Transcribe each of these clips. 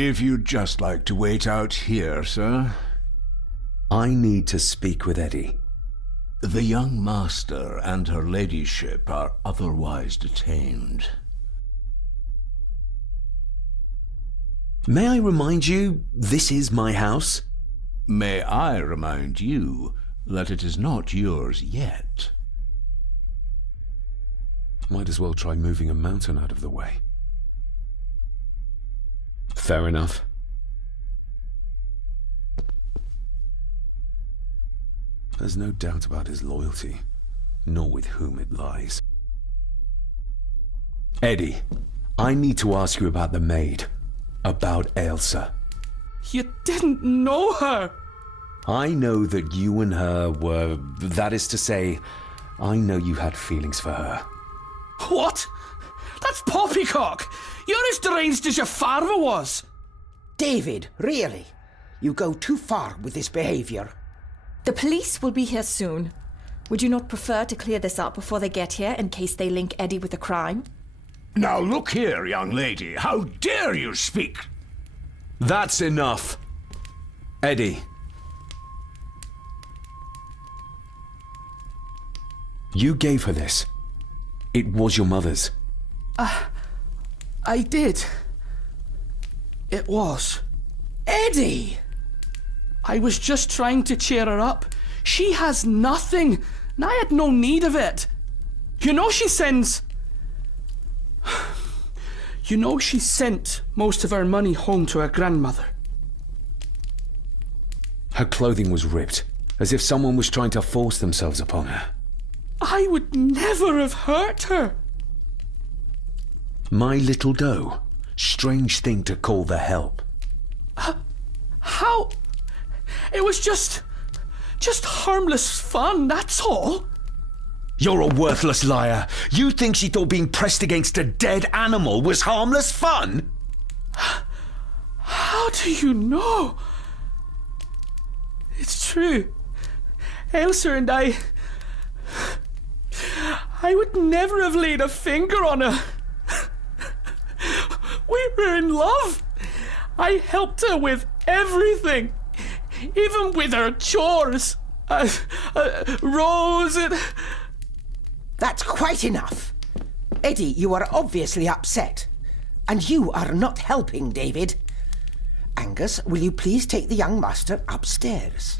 If you'd just like to wait out here, sir. I need to speak with Eddie. The young master and her ladyship are otherwise detained. May I remind you, this is my house? May I remind you that it is not yours yet? Might as well try moving a mountain out of the way. Fair enough. There's no doubt about his loyalty, nor with whom it lies. Eddie, I need to ask you about the maid. About Ailsa. You didn't know her! I know that you and her were... That is to say, I know you had feelings for her. What? That's poppycock! You're as deranged as your father was! David, really? You go too far with this behaviour. The police will be here soon. Would you not prefer to clear this up before they get here in case they link Eddie with the crime? Now look here, young lady. How dare you speak? That's enough. Eddie. You gave her this. It was your mother's. I did. It was. Eddie! I was just trying to cheer her up. She has nothing, and I had no need of it. You know she sends... You know she sent most of her money home to her grandmother. Her clothing was ripped, as if someone was trying to force themselves upon her. I would never have hurt her. My little doe. Strange thing to call the help. How? It was just harmless fun, that's all. You're a worthless liar. You think she thought being pressed against a dead animal was harmless fun? How do you know? It's true. Ailsa and I would never have laid a finger on her. We were in love. I helped her with everything, even with her chores. Rose and... That's quite enough. Eddie, you are obviously upset. And you are not helping, David. Angus, will you please take the young master upstairs?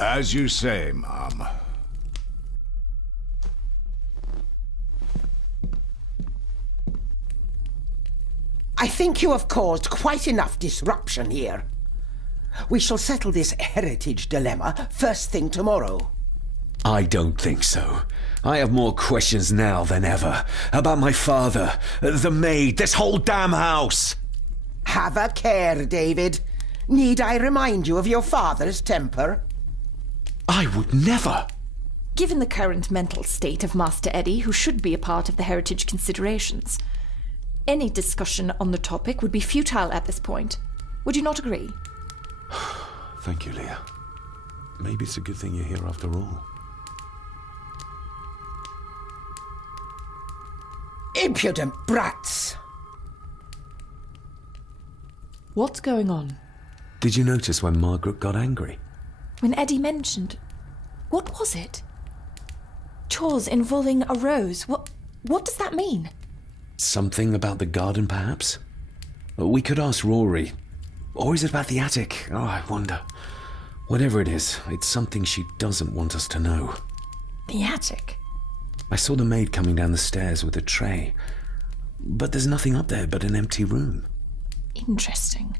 As you say, Mom. I think you have caused quite enough disruption here. We shall settle this heritage dilemma first thing tomorrow. I don't think so. I have more questions now than ever. About my father, the maid, this whole damn house. Have a care, David. Need I remind you of your father's temper? I would never. Given the current mental state of Master Eddie, who should be a part of the heritage considerations, any discussion on the topic would be futile at this point. Would you not agree? Thank you, Leah. Maybe it's a good thing you're here after all. Impudent brats! What's going on? Did you notice when Margaret got angry? When Eddie mentioned... What was it? Chores involving a rose. What does that mean? Something about the garden, perhaps? We could ask Rory. Or is it about the attic? Oh, I wonder. Whatever it is, it's something she doesn't want us to know. The attic? I saw the maid coming down the stairs with a tray. But there's nothing up there but an empty room. Interesting.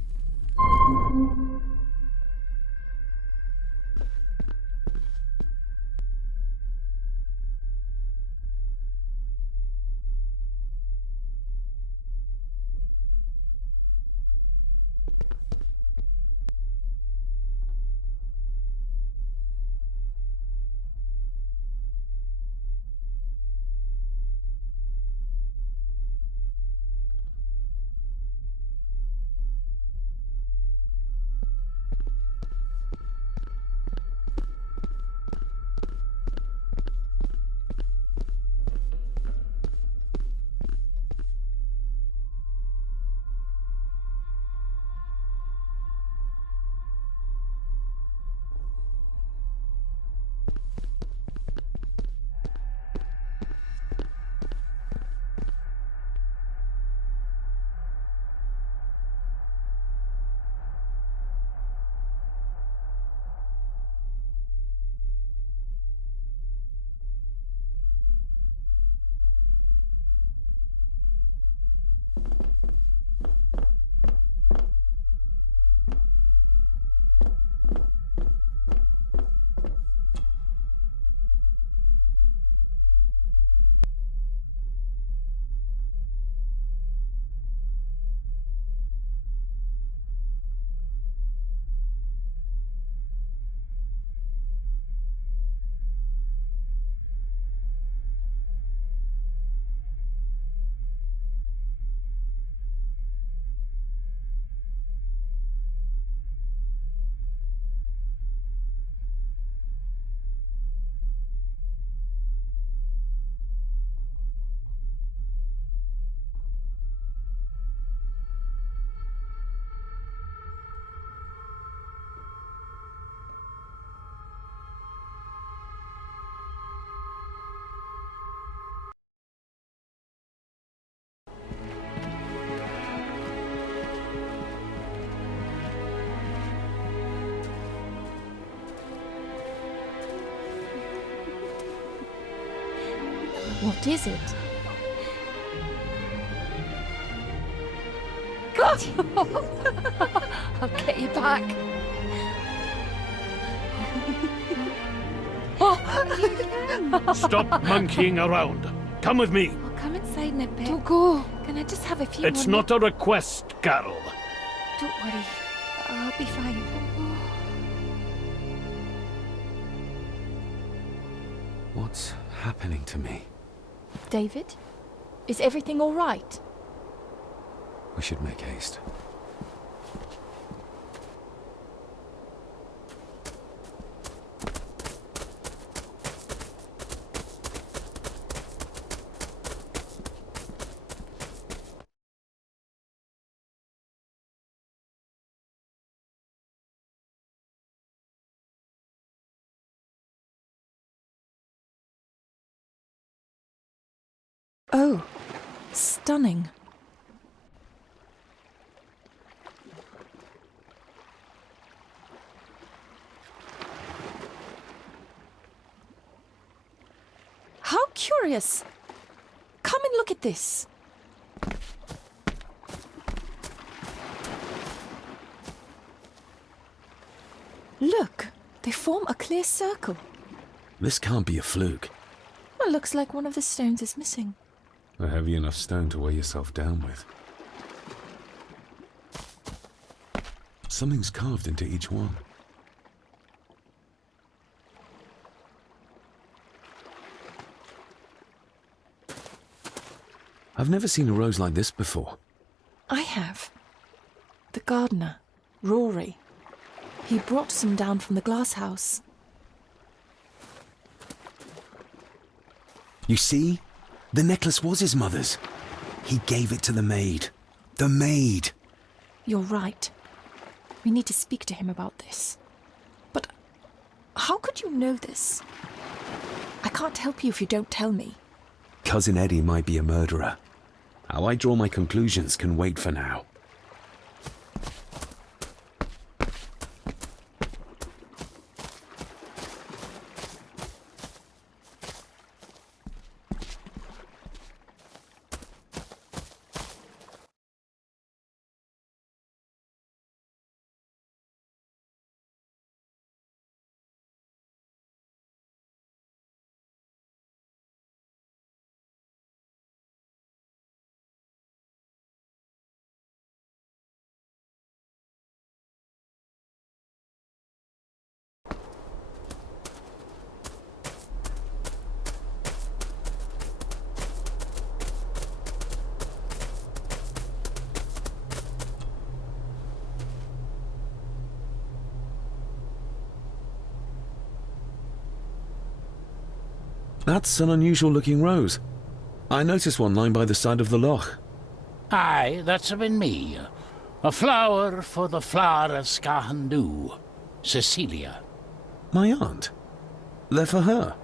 What is it? I'll get you back. Stop monkeying around. Come with me. I'll come inside in a bit. Don't go. Can I just have a few It's more not a request, Carol. Don't worry. I'll be fine. What's happening to me? David? Is everything all right? We should make haste. Oh, stunning. How curious. Come and look at this. Look, they form a clear circle. This can't be a fluke. Well, looks like one of the stones is missing. A heavy enough stone to weigh yourself down with. Something's carved into each one. I've never seen a rose like this before. I have. The gardener, Rory. He brought some down from the glass house. You see? The necklace was his mother's. He gave it to the maid. The maid! You're right. We need to speak to him about this. But how could you know this? I can't help you if you don't tell me. Cousin Eddie might be a murderer. How I draw my conclusions can wait for now. That's an unusual looking rose. I noticed one lying by the side of the loch. Aye, that's been me. A flower for the flower of Scahandoo, Cecilia. My aunt? They're for her.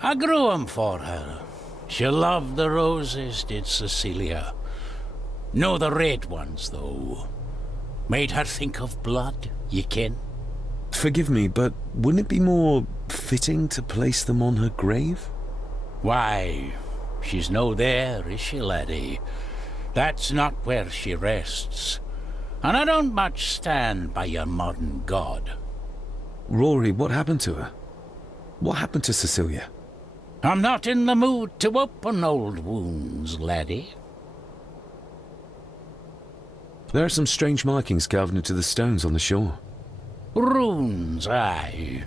I grew 'em for her. She loved the roses, did Cecilia. No the red ones, though. Made her think of blood, ye ken. Forgive me, but wouldn't it be more fitting to place them on her grave? Why, she's no there, is she, laddie? That's not where she rests. And I don't much stand by your modern god. Rory, what happened to her? What happened to Cecilia? I'm not in the mood to open old wounds, laddie. There are some strange markings carved into the stones on the shore. Runes, aye.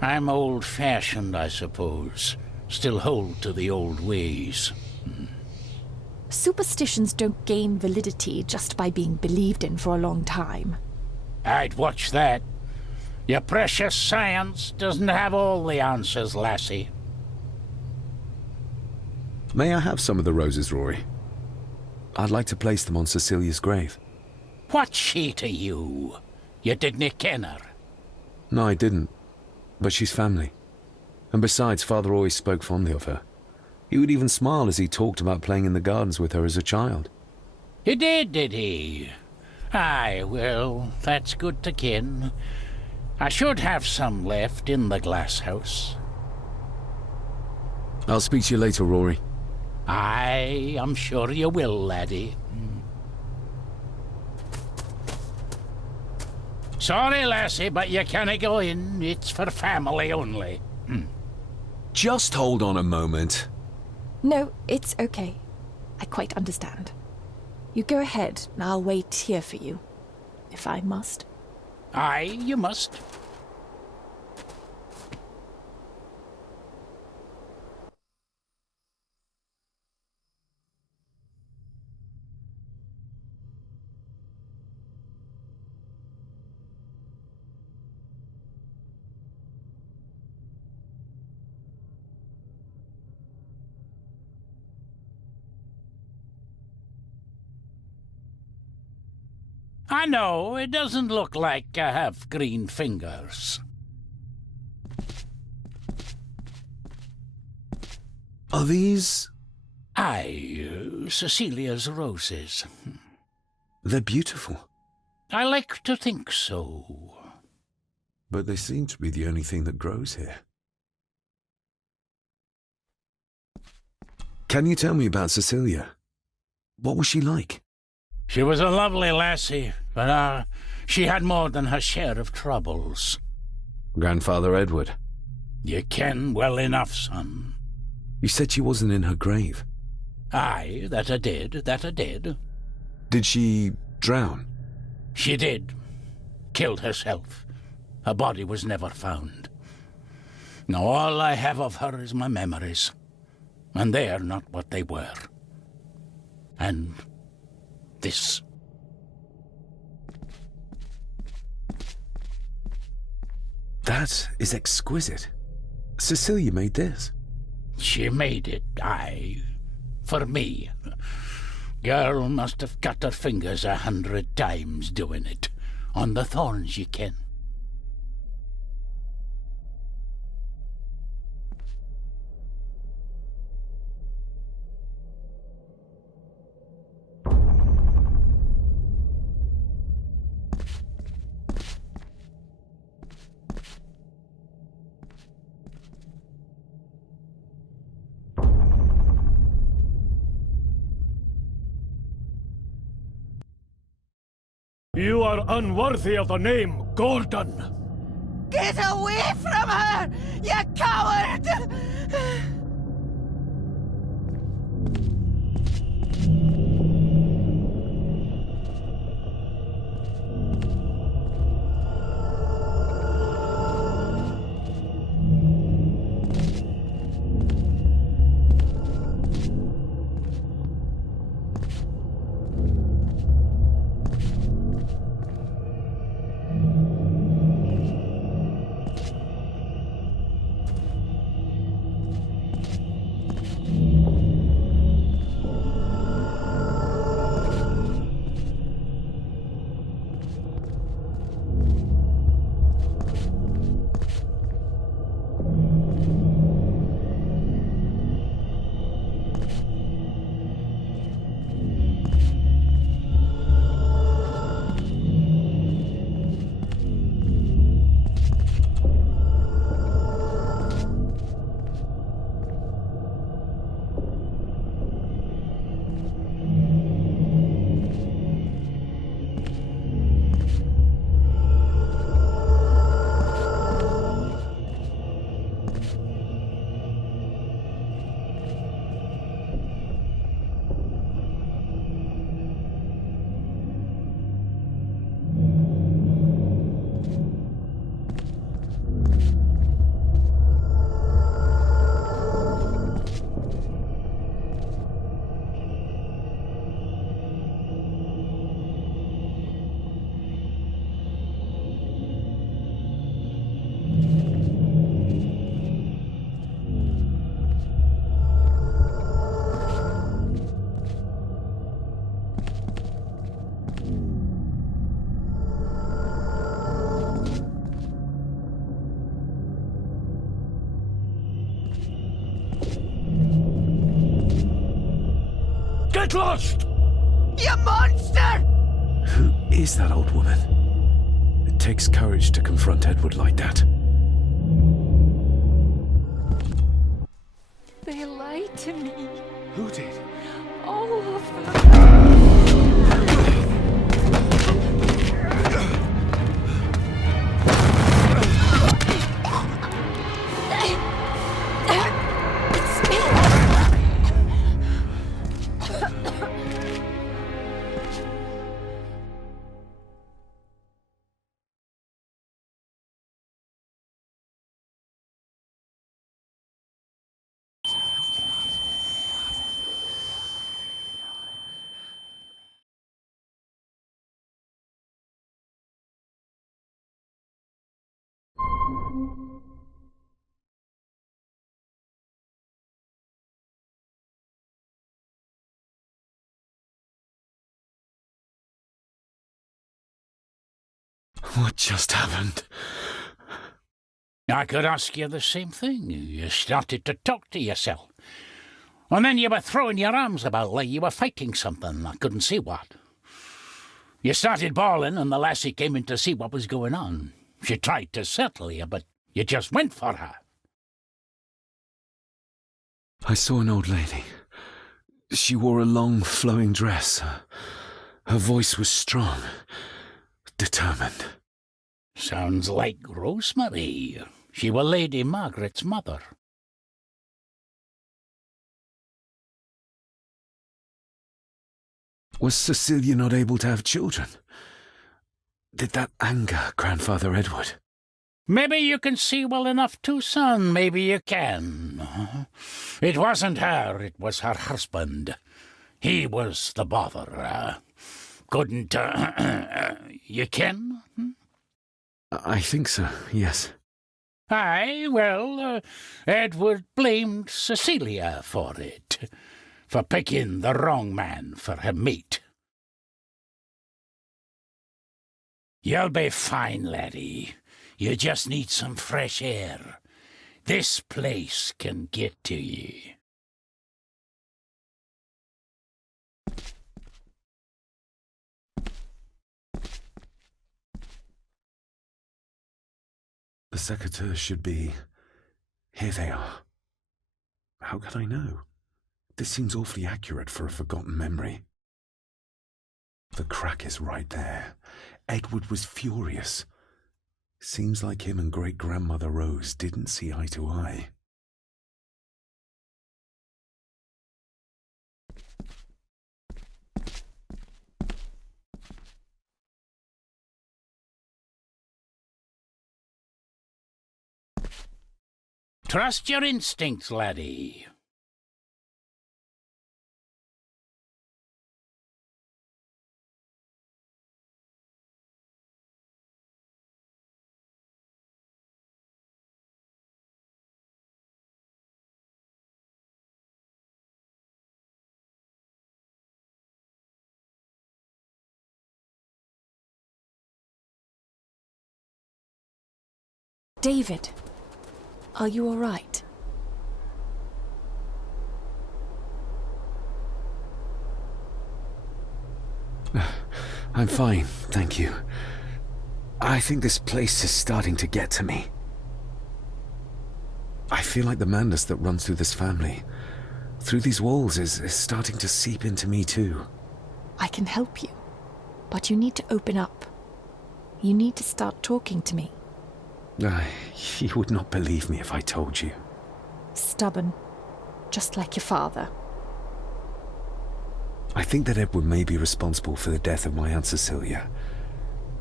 I'm old-fashioned, I suppose. Still hold to the old ways. Superstitions don't gain validity just by being believed in for a long time. I'd watch that. Your precious science doesn't have all the answers, lassie. May I have some of the roses, Rory? I'd like to place them on Cecilia's grave. What's she to you? You didn't ken her. No, I didn't. But she's family. And besides, Father always spoke fondly of her. He would even smile as he talked about playing in the gardens with her as a child. He did he? Aye, well, that's good to ken. I should have some left in the glass house. I'll speak to you later, Rory. Aye, I'm sure you will, laddie. Sorry, lassie, but you can't go in. It's for family only. Just hold on a moment. No, it's okay. I quite understand. You go ahead, and I'll wait here for you, if I must. Aye, you must. I know, it doesn't look like I have green fingers. Are these... Aye, Cecilia's roses. They're beautiful. I like to think so. But they seem to be the only thing that grows here. Can you tell me about Cecilia? What was she like? She was a lovely lassie, but she had more than her share of troubles. Grandfather Edward. You ken well enough, son. You said she wasn't in her grave. Aye, that I did. Did she drown? She did. Killed herself. Her body was never found. Now all I have of her is my memories. And they are not what they were. And this. That is exquisite. Cecilia made this. She made it, aye. For me. Girl must have cut her fingers 100 times doing it. On the thorns, ye ken. You are unworthy of the name Gordon. Get away from her, you coward! Get lost! You monster! Who is that old woman? It takes courage to confront Edward like that. They lied to me. Who did? All of them. It's me. What just happened? I could ask you the same thing. You started to talk to yourself. And then you were throwing your arms about like you were fighting something. I couldn't see what. You started bawling and the lassie came in to see what was going on. She tried to settle you, but you just went for her. I saw an old lady. She wore a long, flowing dress. Her voice was strong, determined. Sounds like Rosemary. She was Lady Margaret's mother. Was Cecilia not able to have children? Did that anger Grandfather Edward? Maybe you can see well enough too, son. Maybe you can. It wasn't her, it was her husband. He was the bother. Couldn't, you ken? I think so, yes. Aye, well, Edward blamed Cecilia for it, for picking the wrong man for her mate. You'll be fine, laddie. You just need some fresh air. This place can get to ye. The secateurs should be... Here they are. How could I know? This seems awfully accurate for a forgotten memory. The crack is right there. Edward was furious. Seems like him and great-grandmother Rose didn't see eye to eye. Trust your instincts, laddie. David, are you all right? I'm fine, thank you. I think this place is starting to get to me. I feel like the madness that runs through this family, through these walls, is starting to seep into me too. I can help you, but you need to open up. You need to start talking to me. You would not believe me if I told you. Stubborn, just like your father. I think that Edward may be responsible for the death of my Aunt Cecilia.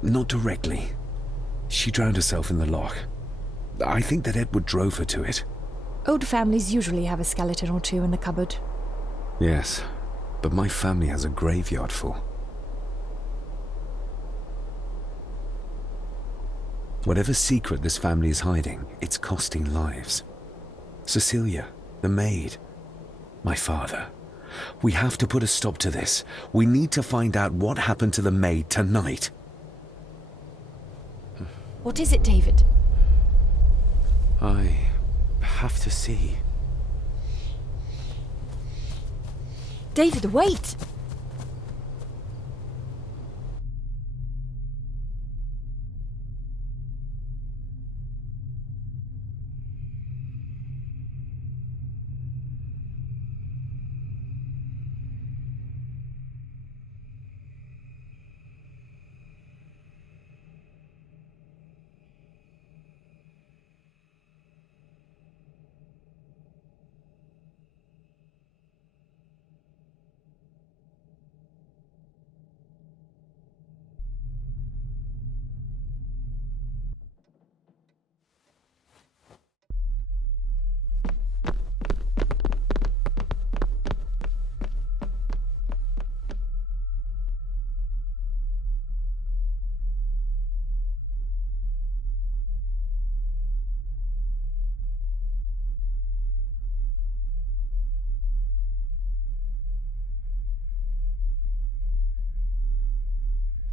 Not directly. She drowned herself in the loch. I think that Edward drove her to it. Old families usually have a skeleton or two in the cupboard. Yes, but my family has a graveyard full. Whatever secret this family is hiding, it's costing lives. Cecilia, the maid, my father. We have to put a stop to this. We need to find out what happened to the maid tonight. What is it, David? I have to see. David, wait!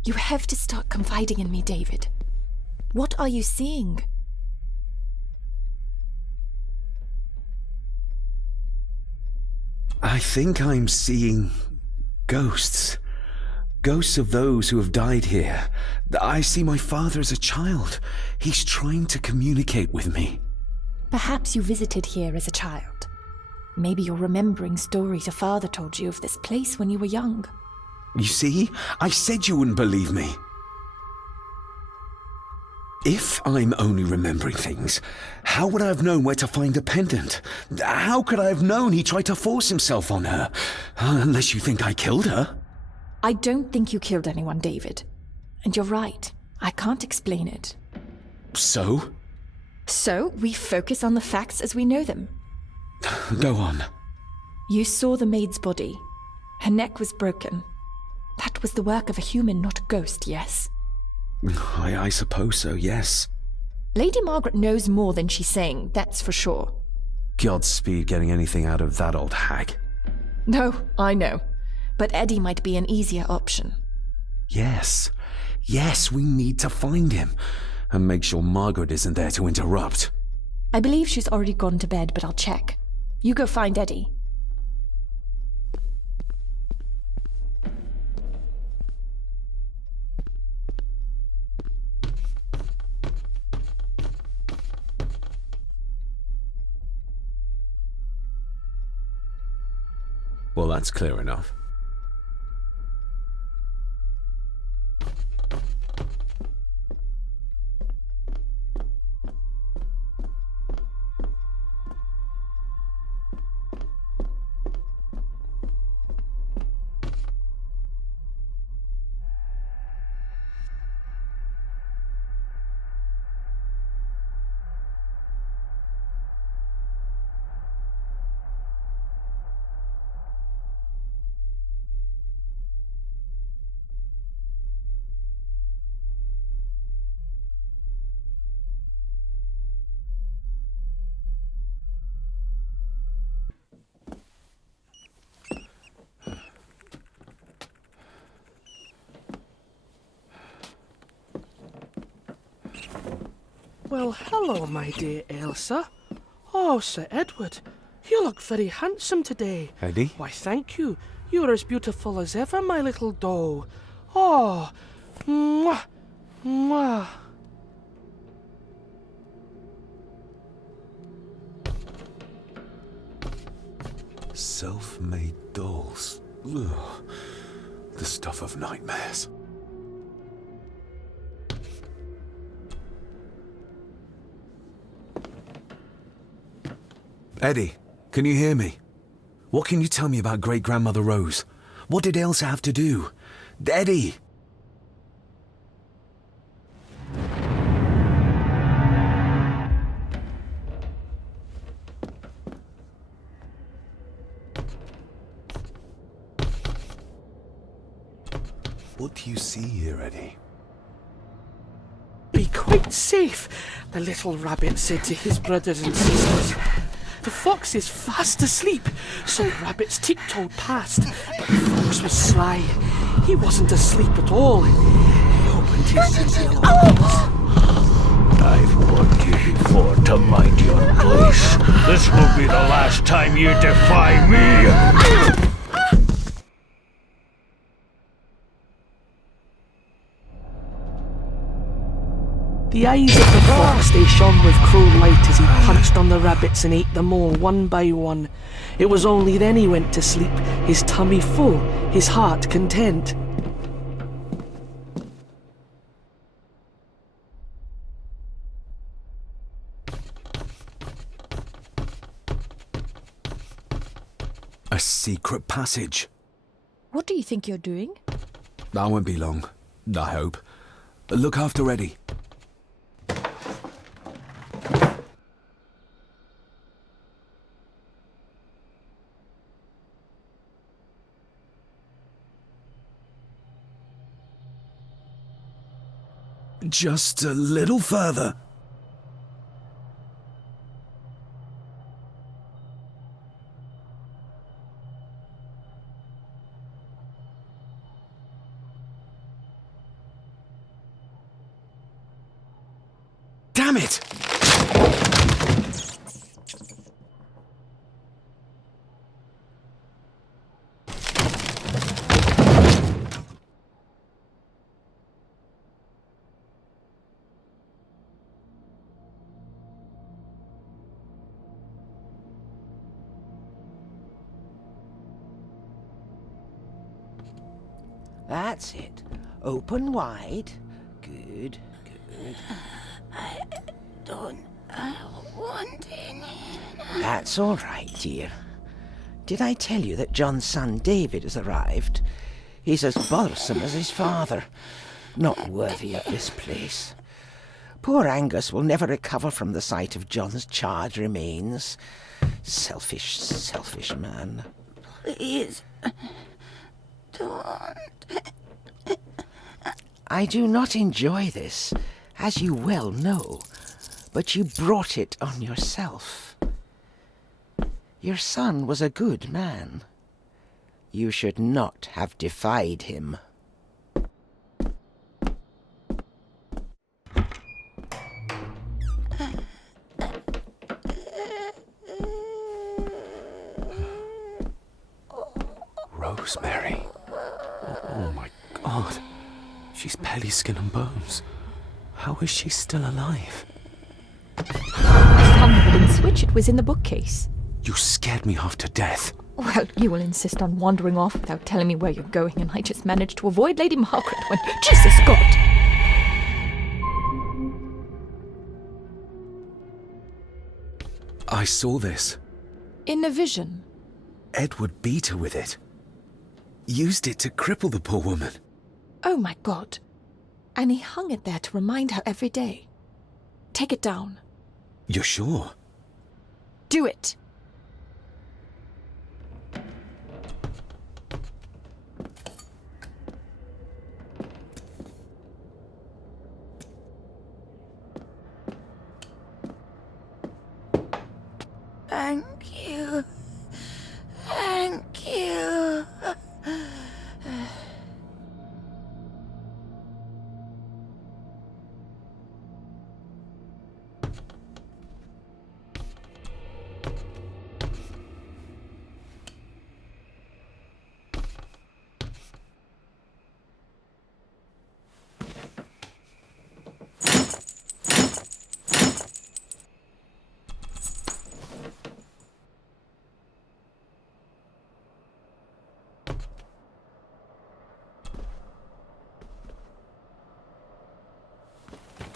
You have to start confiding in me, David. What are you seeing? I think I'm seeing ghosts. Ghosts of those who have died here. I see my father as a child. He's trying to communicate with me. Perhaps you visited here as a child. Maybe you're remembering stories your father told you of this place when you were young. You see? I said you wouldn't believe me. If I'm only remembering things, how would I have known where to find a pendant? How could I have known he tried to force himself on her? Unless you think I killed her. I don't think you killed anyone, David. And you're right. I can't explain it. So? So, we focus on the facts as we know them. Go on. You saw the maid's body. Her neck was broken. That was the work of a human, not a ghost, yes? I suppose so, yes. Lady Margaret knows more than she's saying, that's for sure. Godspeed getting anything out of that old hag. No, I know. But Eddie might be an easier option. Yes. Yes, we need to find him. And make sure Margaret isn't there to interrupt. I believe she's already gone to bed, but I'll check. You go find Eddie. Well, that's clear enough. Well, hello, my dear Elsa. Oh, Sir Edward, you look very handsome today. Eddie? Why, thank you. You're as beautiful as ever, my little doll. Oh, mwah, mwah. Self-made dolls. Ugh. The stuff of nightmares. Eddie, can you hear me? What can you tell me about Great-Grandmother Rose? What did Elsa have to do? Eddie! What do you see here, Eddie? Be quite safe, the little rabbit said to his brothers and sisters. The fox is fast asleep, so the rabbits tiptoed past, but the fox was sly. He wasn't asleep at all. He opened his yellow eyes. I've warned you before to mind your place. This will be the last time you defy me. The eyes of the fox, they shone with cruel light as he punched on the rabbits and ate them all one by one. It was only then he went to sleep, his tummy full, his heart content. A secret passage. What do you think you're doing? That won't be long, I hope. Look after Eddie. Just a little further. Damn it! That's it. Open wide. Good, good. I don't want any. That's all right, dear. Did I tell you that John's son David has arrived? He's as bothersome as his father. Not worthy of this place. Poor Angus will never recover from the sight of John's charred remains. Selfish, selfish man. Please, don't. I do not enjoy this, as you well know, but you brought it on yourself. Your son was a good man. You should not have defied him. Rosemary. Oh my God. She's barely skin and bones. How is she still alive? I found the wooden switch. It was in the bookcase. You scared me half to death. Well, you will insist on wandering off without telling me where you're going, and I just managed to avoid Lady Margaret when... Jesus God! I saw this. In a vision. Edward beat her with it. Used it to cripple the poor woman. Oh my God. And he hung it there to remind her every day. Take it down. You're sure? Do it. Thank you. Thank you.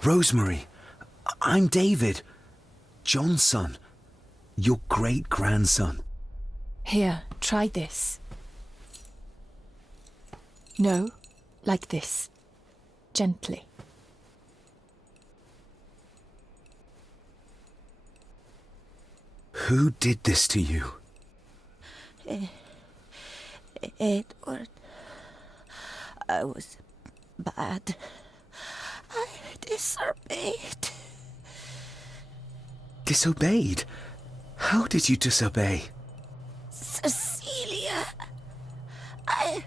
Rosemary, I'm David. John's son. Your great-grandson. Here, try this. No, like this. Gently. Who did this to you? Edward, I was bad. I disobeyed. Disobeyed? How did you disobey? Cecilia, I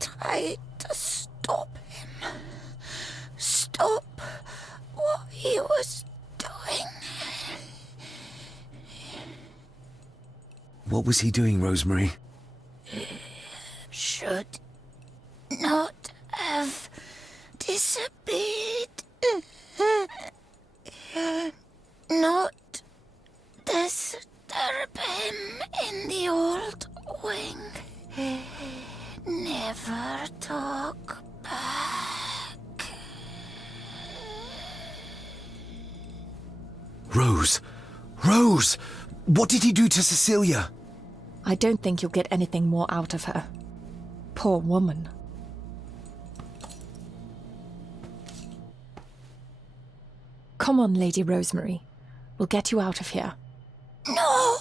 tried to stop him. Stop what he was doing. What was he doing, Rosemary? Should not have disobeyed. Not disturb him in the old wing. Never talk back. Rose! Rose! What did he do to Cecilia? I don't think you'll get anything more out of her. Poor woman. Come on, Lady Rosemary. We'll get you out of here. No!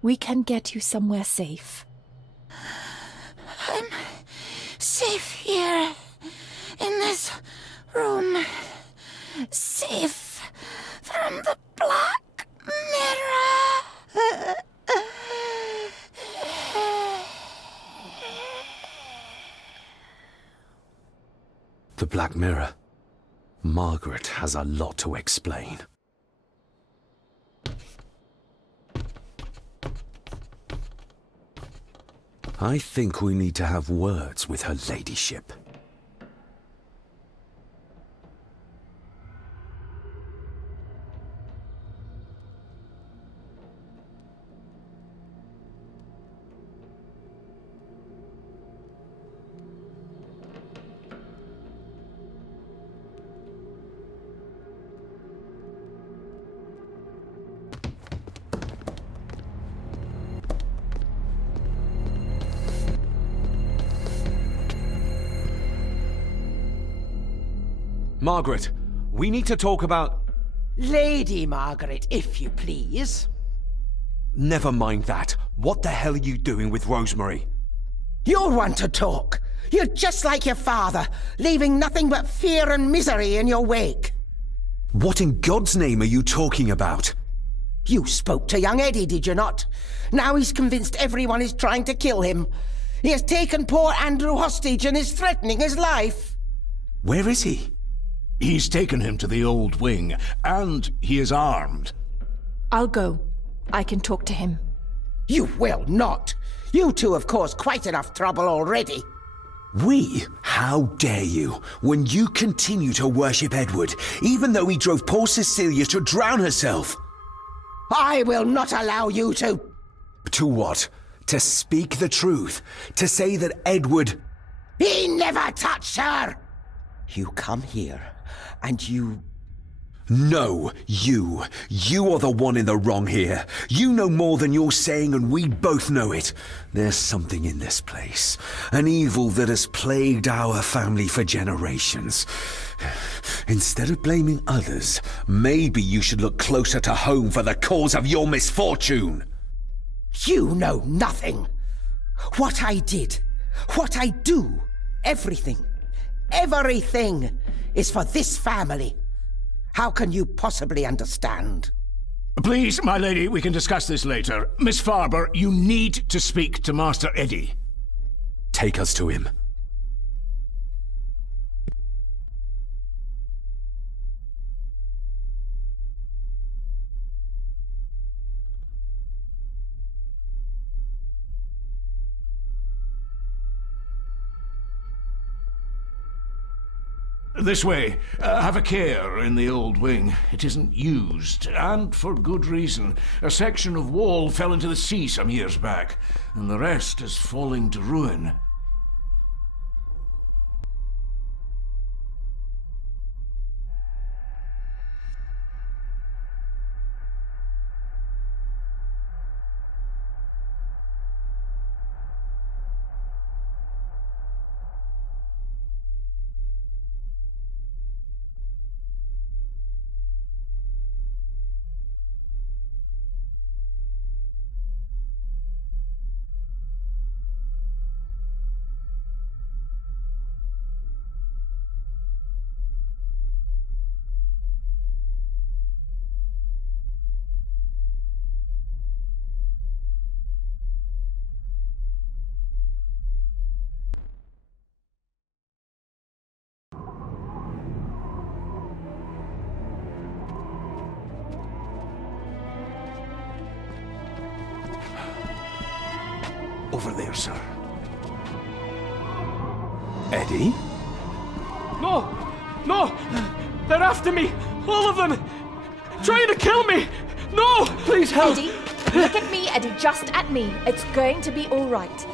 We can get you somewhere safe. I'm safe here, in this room. Safe from the Black Mirror. The Black Mirror. Margaret has a lot to explain. I think we need to have words with her ladyship. Margaret, we need to talk about... Lady Margaret, if you please. Never mind that. What the hell are you doing with Rosemary? You're one to talk. You're just like your father, leaving nothing but fear and misery in your wake. What in God's name are you talking about? You spoke to young Eddie, did you not? Now he's convinced everyone is trying to kill him. He has taken poor Andrew hostage and is threatening his life. Where is he? He's taken him to the old wing, and he is armed. I'll go. I can talk to him. You will not. You two have caused quite enough trouble already. We? How dare you, when you continue to worship Edward, even though he drove poor Cecilia to drown herself? I will not allow you to... To what? To speak the truth? To say that Edward... He never touched her! You come here, and you... No, you. You are the one in the wrong here. You know more than you're saying, and we both know it. There's something in this place. An evil that has plagued our family for generations. Instead of blaming others, maybe you should look closer to home for the cause of your misfortune. You know nothing. What I did, what I do, everything is for this family. How can you possibly understand? Please, my lady, we can discuss this later. Miss Farber, you need to speak to Master Eddie. Take us to him. This way. Have a care in the old wing. It isn't used, and for good reason. A section of wall fell into the sea some years back, and the rest is falling to ruin. Over there, sir. Eddie? No! No! They're after me! All of them! Trying to kill me! No! Please help! Eddie, look at me, Eddie, just at me. It's going to be all right.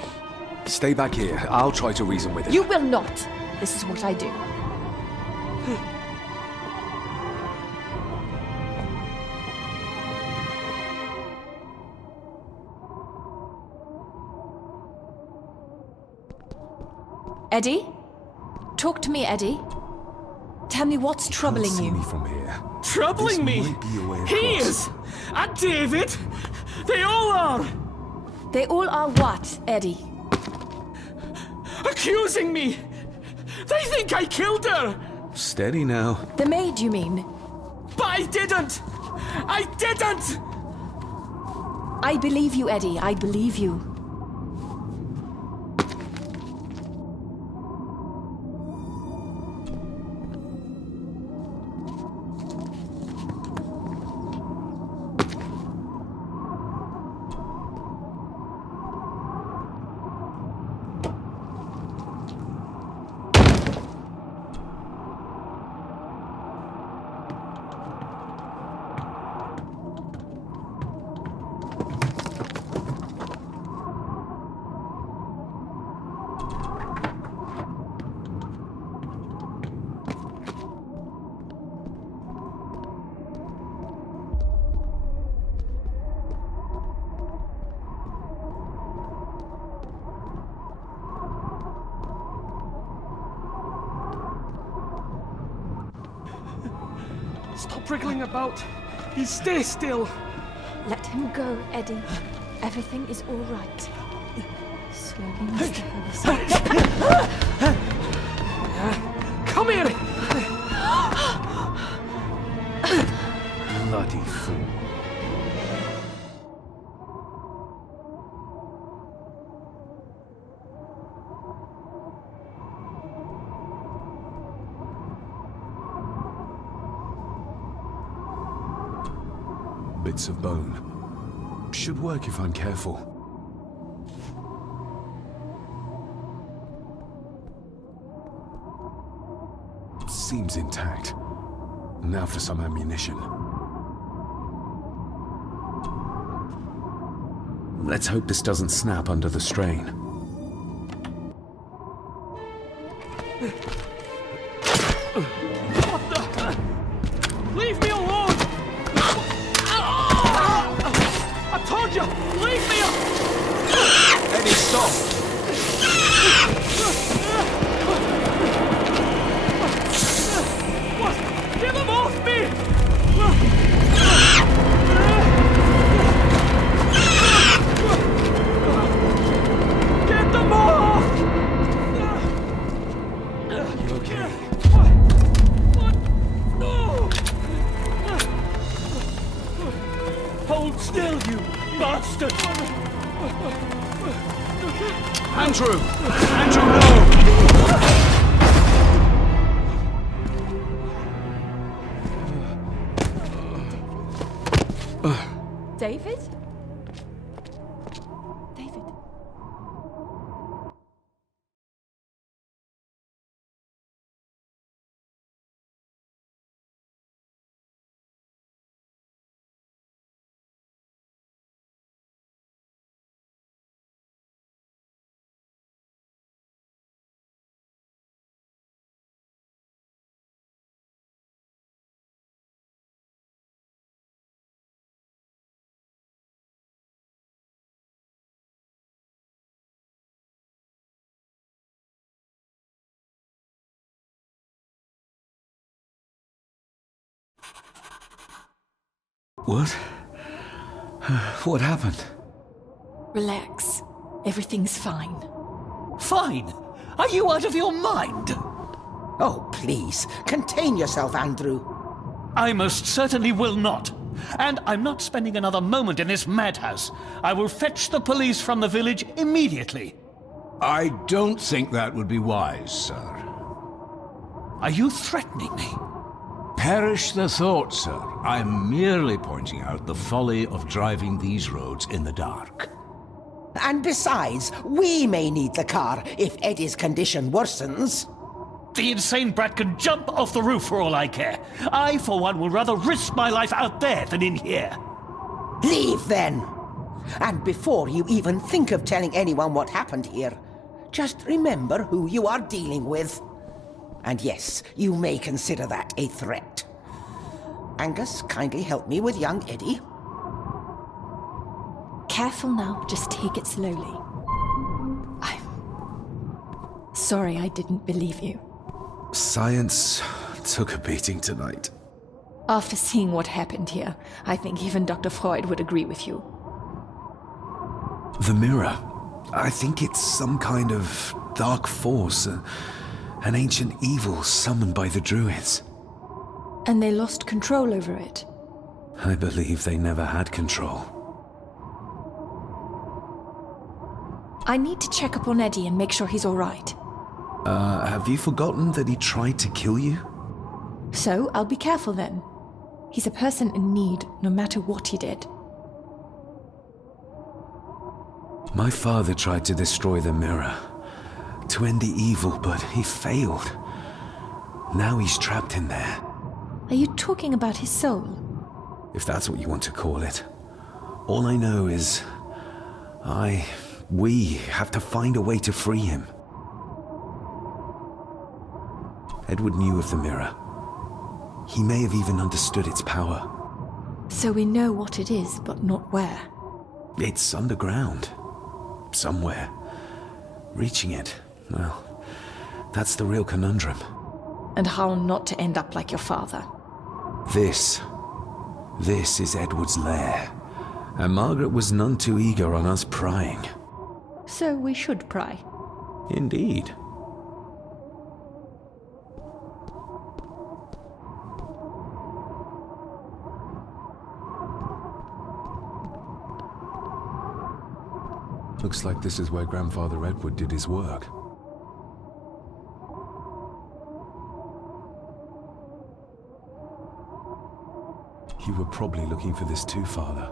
Stay back here. I'll try to reason with him. You will not. This is what I do. Eddie? Talk to me, Eddie. Tell me what's troubling Can't see you. me from here. Troubling me! This might be a way He across. is! And David! They all are! They all are what, Eddie? Accusing me! They think I killed her! Steady now. The maid, you mean? But I didn't! I didn't! I believe you, Eddie. I believe you. Stop wriggling about. You stay still. Let him go, Eddie. Everything is all right. Slowly, Mr. Harrison. Come here! Bloody fool. Bits of bone. Should work if I'm careful. Seems intact. Now for some ammunition. Let's hope this doesn't snap under the strain. What the? Leave me alone! I told you! Leave me alone! Eddie, stop! What? Get them off me! Get them off! You okay? What? No! Hold still, you bastard! Andrew! Andrew, no! David? David? What? What happened? Relax. Everything's fine. Fine! Are you out of your mind? Oh, please, contain yourself, Andrew. I most certainly will not. And I'm not spending another moment in this madhouse. I will fetch the police from the village immediately. I don't think that would be wise, sir. Are you threatening me? Perish the thought, sir. I'm merely pointing out the folly of driving these roads in the dark. And besides, we may need the car if Eddie's condition worsens. The insane brat can jump off the roof for all I care. I, for one, will rather risk my life out there than in here. Leave, then. And before you even think of telling anyone what happened here, just remember who you are dealing with. And yes, you may consider that a threat. Angus, kindly help me with young Eddie. Careful now, just take it slowly. I'm sorry I didn't believe you. Science took a beating tonight. After seeing what happened here, I think even Dr. Freud would agree with you. The mirror. I think it's some kind of dark force, an ancient evil summoned by the Druids. And they lost control over it. I believe they never had control. I need to check up on Eddie and make sure he's all right. Have you forgotten that he tried to kill you? So, I'll be careful then. He's a person in need, no matter what he did. My father tried to destroy the mirror, to end the evil, but he failed. Now he's trapped in there. Are you talking about his soul? If that's what you want to call it. All I know is... we have to find a way to free him. Edward knew of the mirror. He may have even understood its power. So we know what it is, but not where. It's underground. Somewhere. Reaching it, well, that's the real conundrum. And how not to end up like your father. This is Edward's lair, and Margaret was none too eager on us prying. So we should pry. Indeed. Looks like this is where Grandfather Edward did his work. You were probably looking for this too, Father.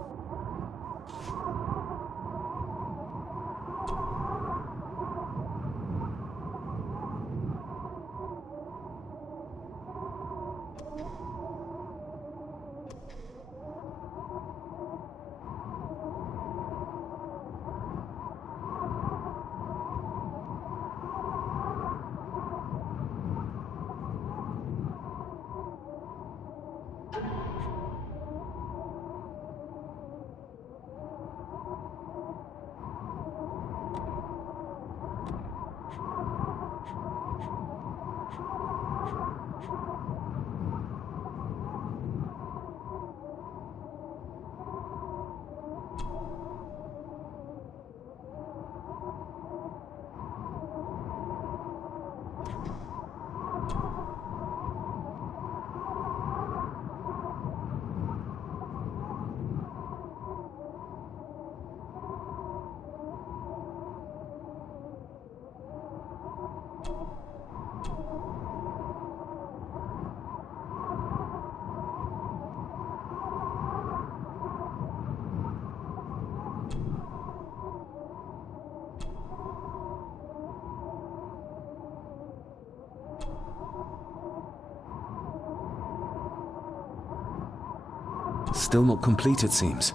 Still not complete, it seems.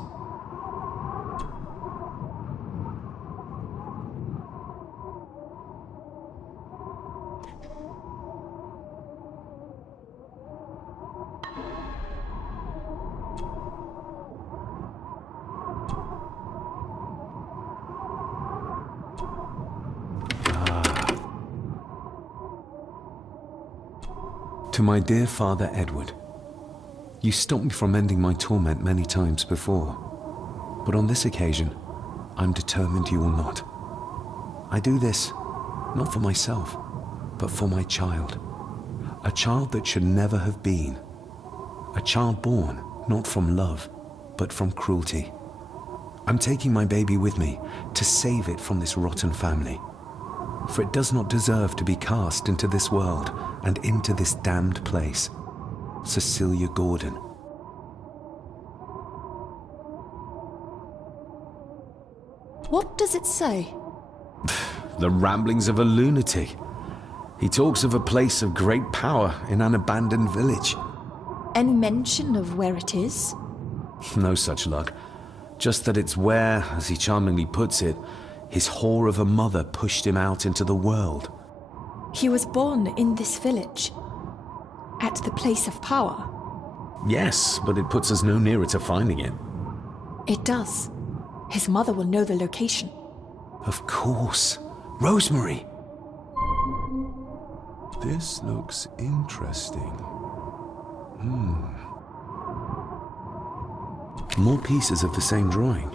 To my dear Father Edward, you stopped me from ending my torment many times before, but on this occasion, I'm determined you will not. I do this, not for myself, but for my child. A child that should never have been. A child born, not from love, but from cruelty. I'm taking my baby with me to save it from this rotten family. For it does not deserve to be cast into this world and into this damned place. Cecilia Gordon. What does it say? The ramblings of a lunatic. He talks of a place of great power in an abandoned village. Any mention of where it is? No such luck. Just that it's where, as he charmingly puts it, his whore of a mother pushed him out into the world. He was born in this village. At the place of power. Yes, but it puts us no nearer to finding it. It does. His mother will know the location. Of course. Rosemary! This looks interesting. More pieces of the same drawing.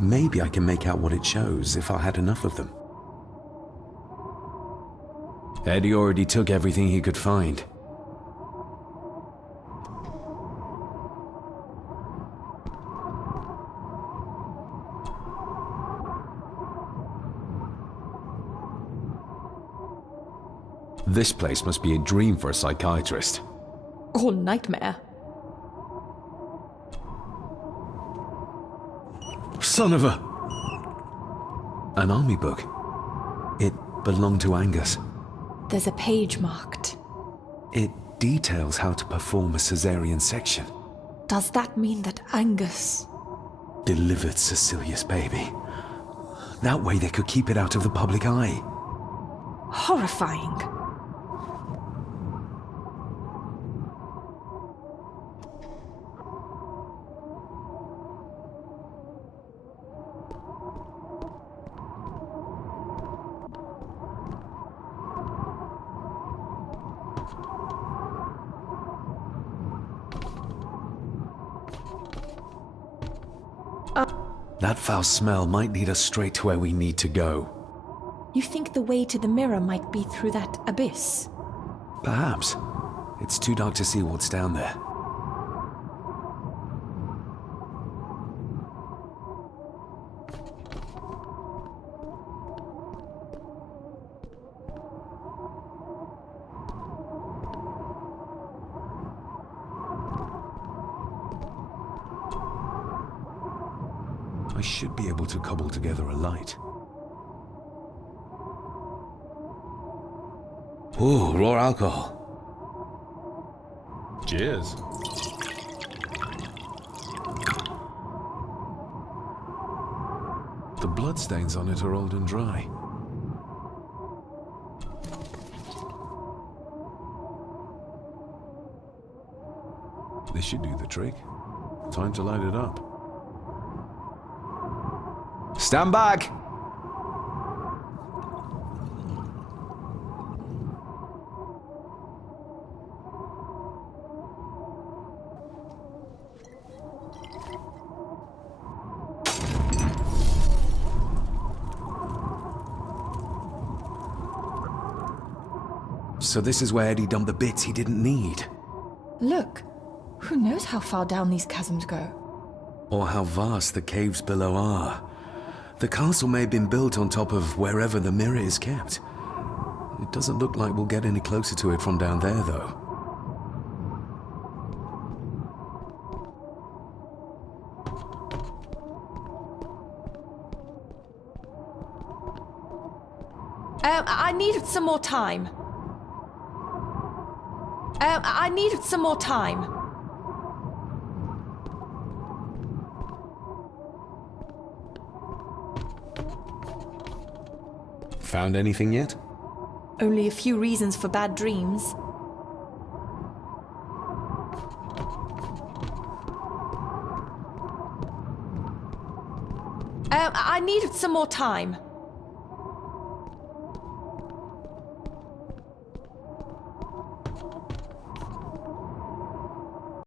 Maybe I can make out what it shows if I had enough of them. Eddie already took everything he could find. This place must be a dream for a psychiatrist. Or nightmare. Son of a... An army book. It belonged to Angus. There's a page marked. It details how to perform a caesarean section. Does that mean that Angus... Delivered Cecilia's baby. That way they could keep it out of the public eye. Horrifying. That foul smell might lead us straight to where we need to go. You think the way to the mirror might be through that abyss? Perhaps. It's too dark to see what's down there. I should be able to cobble together a light. Ooh, raw alcohol. Cheers. The bloodstains on it are old and dry. This should do the trick. Time to light it up. Stand back! So this is where Eddie dumped the bits he didn't need. Look, who knows how far down these chasms go? Or how vast the caves below are. The castle may have been built on top of wherever the mirror is kept. It doesn't look like we'll get any closer to it from down there, though. I needed some more time. I needed some more time. Found anything yet? Only a few reasons for bad dreams. I needed some more time.